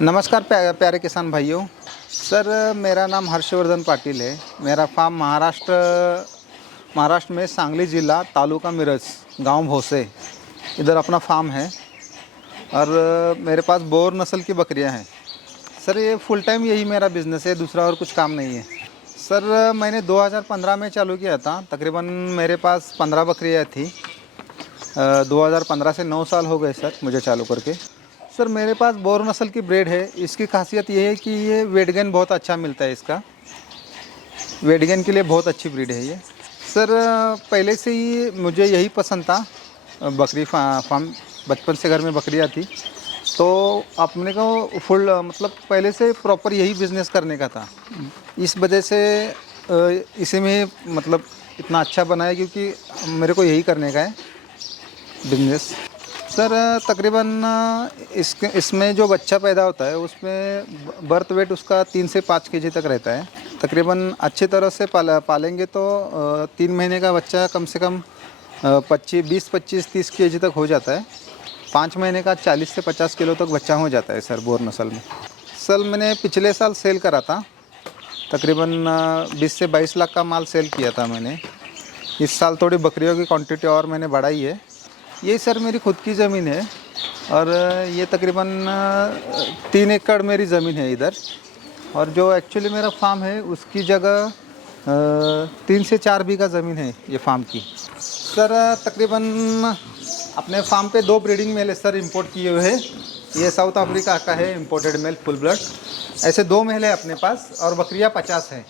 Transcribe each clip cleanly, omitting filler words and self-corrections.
नमस्कार प्यारे किसान भाइयों। सर मेरा नाम हर्षवर्धन पाटिल है। मेरा फार्म महाराष्ट्र में सांगली ज़िला तालुका मिरज गांव भोसे इधर अपना फार्म है। और मेरे पास बोर नस्ल की बकरियां हैं। सर ये फुल टाइम यही मेरा बिज़नेस है, दूसरा और कुछ काम नहीं है। सर मैंने 2015 में चालू किया था। तकरीबन मेरे पास 15 बकरियां थी। 2015 से 9 साल हो गए सर मुझे चालू करके। सर मेरे पास बोर नस्ल की ब्रीड है। इसकी खासियत ये है कि ये वेट गेन बहुत अच्छा मिलता है। इसका वेट गेन के लिए बहुत अच्छी ब्रीड है ये। सर पहले से ही मुझे यही पसंद था। बकरी फार्म बचपन से घर में बकरियाँ थी, तो अपने को फुल मतलब पहले से प्रॉपर यही बिज़नेस करने का था। इस वजह से इसी में मतलब इतना अच्छा बना है, क्योंकि मेरे को यही करने का है बिजनेस। सर तकरीबन इसमें जो बच्चा पैदा होता है उसमें बर्थ वेट उसका 3 से 5 केजी तक रहता है। तकरीबन अच्छी तरह से पालेंगे तो 3 महीने का बच्चा कम से कम 20-25-30 केजी तक हो जाता है। 5 महीने का 40 से 50 किलो तक बच्चा हो जाता है सर बोर नस्ल में। सर मैंने पिछले साल सेल करा था। तकरीबन 20 से 22 लाख का माल सेल किया था मैंने। इस साल थोड़ी बकरियों की क्वांटिटी और मैंने बढ़ाई है। ये सर मेरी खुद की ज़मीन है, और ये तकरीबन 3 एकड़ मेरी ज़मीन है इधर। और जो एक्चुअली मेरा फार्म है उसकी जगह 3 से 4 बीघा ज़मीन है ये फार्म की। सर तकरीबन अपने फार्म पे 2 ब्रीडिंग मेल सर इंपोर्ट किए हुए हैं। ये साउथ अफ्रीका का है इंपोर्टेड मेल फुल ब्लड। ऐसे 2 मेल है अपने पास, और बकरियां 50 हैं।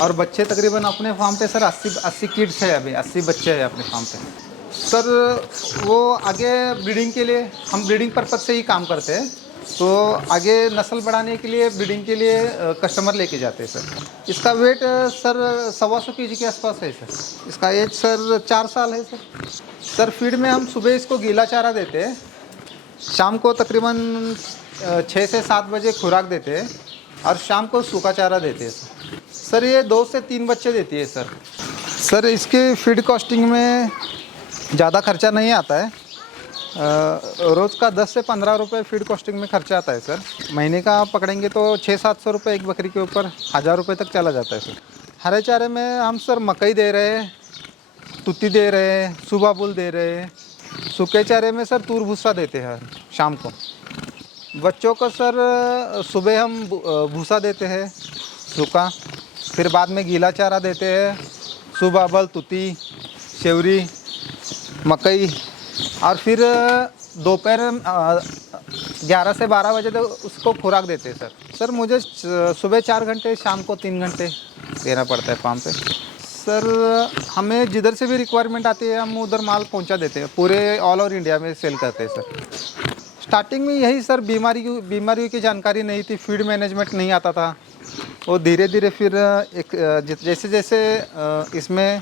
और बच्चे तकरीबन अपने फार्म पे सर 80 किड्स है, अभी 80 बच्चे हैं अपने फार्म पे। सर वो आगे ब्रीडिंग के लिए हम ब्रीडिंग पर्पज़ से ही काम करते हैं, तो आगे नस्ल बढ़ाने के लिए ब्रीडिंग के लिए कस्टमर लेके जाते हैं सर। इसका वेट सर 125 केजी के आसपास है सर। इसका एज सर 4 साल है सर। सर फीड में हम सुबह इसको गीला चारा देते हैं, शाम को तकरीबन 6 से 7 बजे खुराक देते हैं, और शाम को सूखा चारा देते हैं सर। सर ये 2 से 3 बच्चे देती है सर। सर इसके फीड कॉस्टिंग में ज़्यादा खर्चा नहीं आता है। रोज़ का 10 से 15 रुपये फीड कॉस्टिंग में खर्चा आता है सर। महीने का आप पकड़ेंगे तो 600-700 रुपये एक बकरी के ऊपर 1000 रुपये तक चला जाता है सर। हरे चारे में हम सर मकई दे रहे हैं, तुत्ती दे रहे हैं, सुबह बुल दे रहे हैं। सूखे चारे में सर तूर भूसा देते हैं शाम को। बच्चों को सर सुबह हम भूसा देते हैं सूखा, फिर बाद में गीला चारा देते हैं, सुबह बल, तुत्ती, शेवरी, मकई, और फिर दोपहर 11 से 12 बजे तक उसको खुराक देते हैं सर। सर मुझे सुबह 4 घंटे, शाम को 3 घंटे देना पड़ता है फार्म पे। सर हमें जिधर से भी रिक्वायरमेंट आती है हम उधर माल पहुंचा देते हैं। पूरे ऑल ओवर इंडिया में सेल करते हैं सर। स्टार्टिंग में यही सर बीमारियों की जानकारी नहीं थी, फीड मैनेजमेंट नहीं आता था। वो धीरे धीरे फिर जैसे जैसे इसमें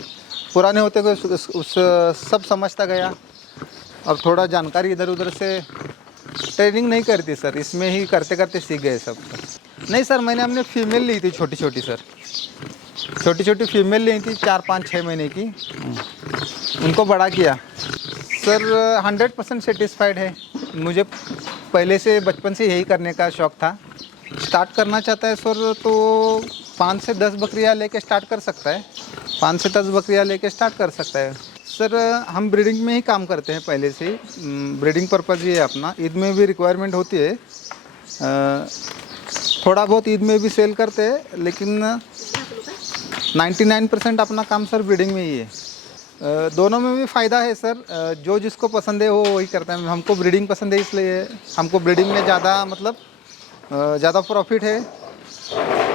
पुराने होते गए उस सब समझता गया, और थोड़ा जानकारी इधर उधर से ट्रेनिंग नहीं करती सर, इसमें ही करते करते सीख गए सब। नहीं सर मैंने हमने फीमेल ली थी, छोटी छोटी सर, छोटी छोटी फीमेल ली थी 4-5-6 महीने की। उनको बड़ा किया सर। 100% सेटिस्फाइड है। मुझे पहले से बचपन से यही करने का शौक़ था। स्टार्ट करना चाहता है सर तो 5 से 10 बकरियां लेके स्टार्ट कर सकता है। 5 से 10 बकरियां लेके स्टार्ट कर सकता है सर। हम ब्रीडिंग में ही काम करते हैं पहले से ही, ब्रीडिंग पर्पज़ ही है अपना। ईद में भी रिक्वायरमेंट होती है, थोड़ा बहुत ईद में भी सेल करते हैं, लेकिन 99% अपना काम सर ब्रीडिंग में ही है। दोनों में भी फ़ायदा है सर। जो जिसको पसंद है वो वही करता है। हमको ब्रीडिंग पसंद है, इसलिए हमको ब्रीडिंग में ज़्यादा मतलब ज़्यादा प्रॉफिट है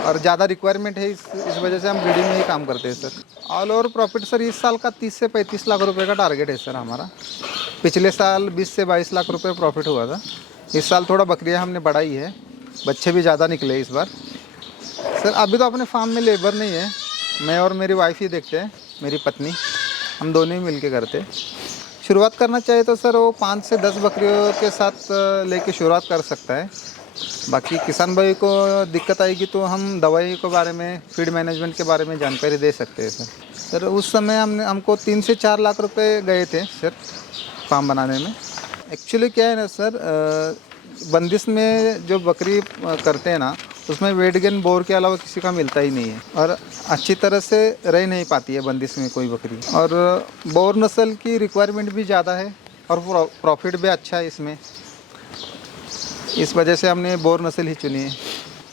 और ज़्यादा रिक्वायरमेंट है। इस वजह से हम ब्रीडिंग में ही काम करते हैं sir. All over profit sir इस साल का 30 से 35 लाख रुपए का टारगेट है सर हमारा। पिछले साल 20 से 22 लाख रुपए प्रॉफिट हुआ था। इस साल थोड़ा बकरियां हमने बढ़ाई है, बच्चे भी ज़्यादा निकले इस बार सर। अभी तो अपने फार्म में लेबर नहीं है, मैं और मेरी वाइफ ही देखते हैं, मेरी पत्नी, हम दोनों ही मिल के करते हैं। शुरुआत करना चाहिए तो सर वो 5 से 10 बकरियों के साथ लेके शुरुआत कर सकता है। बाकी किसान भाई को दिक्कत आएगी तो हम दवाई के बारे में, फीड मैनेजमेंट के बारे में जानकारी दे सकते हैं सर। सर उस समय हमको 3 से 4 लाख रुपए गए थे सर फार्म बनाने में। एक्चुअली क्या है ना सर, बंदिश में जो बकरी करते हैं ना, उसमें वेट गेन बोर के अलावा किसी का मिलता ही नहीं है और अच्छी तरह से रह नहीं पाती है बंदिश में कोई बकरी। और बोर नस्ल की रिक्वायरमेंट भी ज़्यादा है और प्रॉफिट भी अच्छा है इसमें, इस वजह से हमने बोर नस्ल ही चुनी है।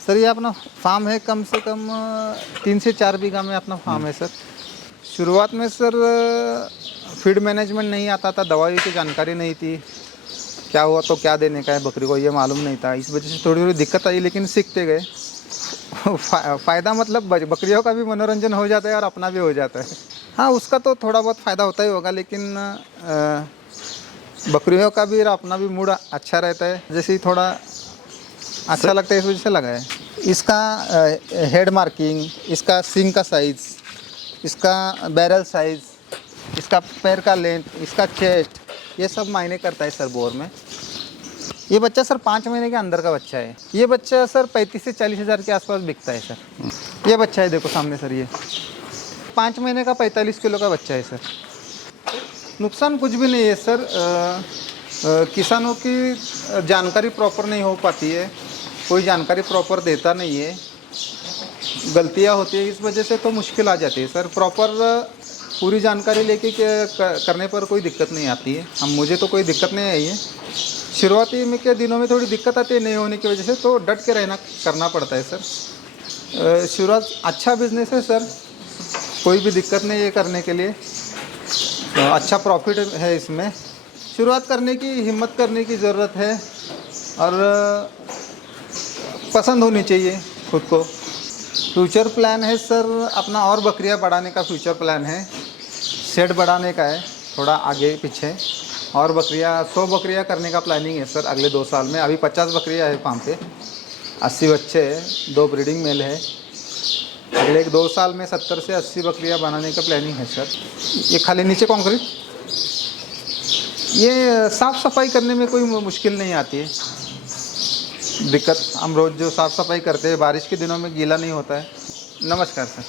सर ये अपना फार्म है, कम से कम 3 से 4 बीघा में अपना फार्म है सर। शुरुआत में सर फीड मैनेजमेंट नहीं आता था, दवाई की जानकारी नहीं थी, क्या हुआ तो क्या देने का है बकरी को ये मालूम नहीं था, इस वजह से थोड़ी थोड़ी दिक्कत आई, लेकिन सीखते गए। फ़ायदा मतलब बकरियों का भी मनोरंजन हो जाता है और अपना भी हो जाता है। हाँ, उसका तो थोड़ा बहुत फ़ायदा होता ही होगा, लेकिन बकरियों का भी और अपना भी मूड अच्छा रहता है, जैसे ही थोड़ा अच्छा लगता है, इस वजह से लगा है। इसका हेड मार्किंग, इसका सींग का साइज़, इसका बैरल साइज़, इसका पैर का लेंथ, इसका चेस्ट, ये सब मायने करता है सर बोर में। ये बच्चा सर 5 महीने के अंदर का बच्चा है। ये बच्चा सर 35 से 40 हज़ार के आसपास बिकता है सर। ये बच्चा है, देखो सामने सर, ये 5 महीने का 45 किलो का बच्चा है सर। नुकसान कुछ भी नहीं है सर। किसानों की जानकारी प्रॉपर नहीं हो पाती है, कोई जानकारी प्रॉपर देता नहीं है, गलतियां होती है, इस वजह से तो मुश्किल आ जाती है सर। प्रॉपर पूरी जानकारी लेके करने पर कोई दिक्कत नहीं आती है। मुझे तो कोई दिक्कत नहीं आई है। शुरुआती में के दिनों में थोड़ी दिक्कत आती है नहीं होने की वजह से, तो डट के रहना करना पड़ता है सर। शुरुआत अच्छा बिजनेस है सर, कोई भी दिक्कत नहीं है करने के लिए, तो अच्छा प्रॉफिट है इसमें। शुरुआत करने की हिम्मत करने की ज़रूरत है और पसंद होनी चाहिए खुद को। फ्यूचर प्लान है सर अपना, और बकरियां बढ़ाने का फ्यूचर प्लान है, शेड बढ़ाने का है थोड़ा आगे पीछे, और बकरियां 100 बकरियां करने का प्लानिंग है सर अगले 2 साल में। अभी 50 बकरियां है फार्म पे, 80 बच्चे हैं, 2 ब्रीडिंग मेल है। अगले 2 साल में 70 से 80 बकरियां बनाने का प्लानिंग है सर। ये खाली नीचे कंक्रीट, ये साफ़ सफाई करने में कोई मुश्किल नहीं आती है, दिक्कत हम रोज़ जो साफ़ सफाई करते हैं बारिश के दिनों में गीला नहीं होता है। नमस्कार सर।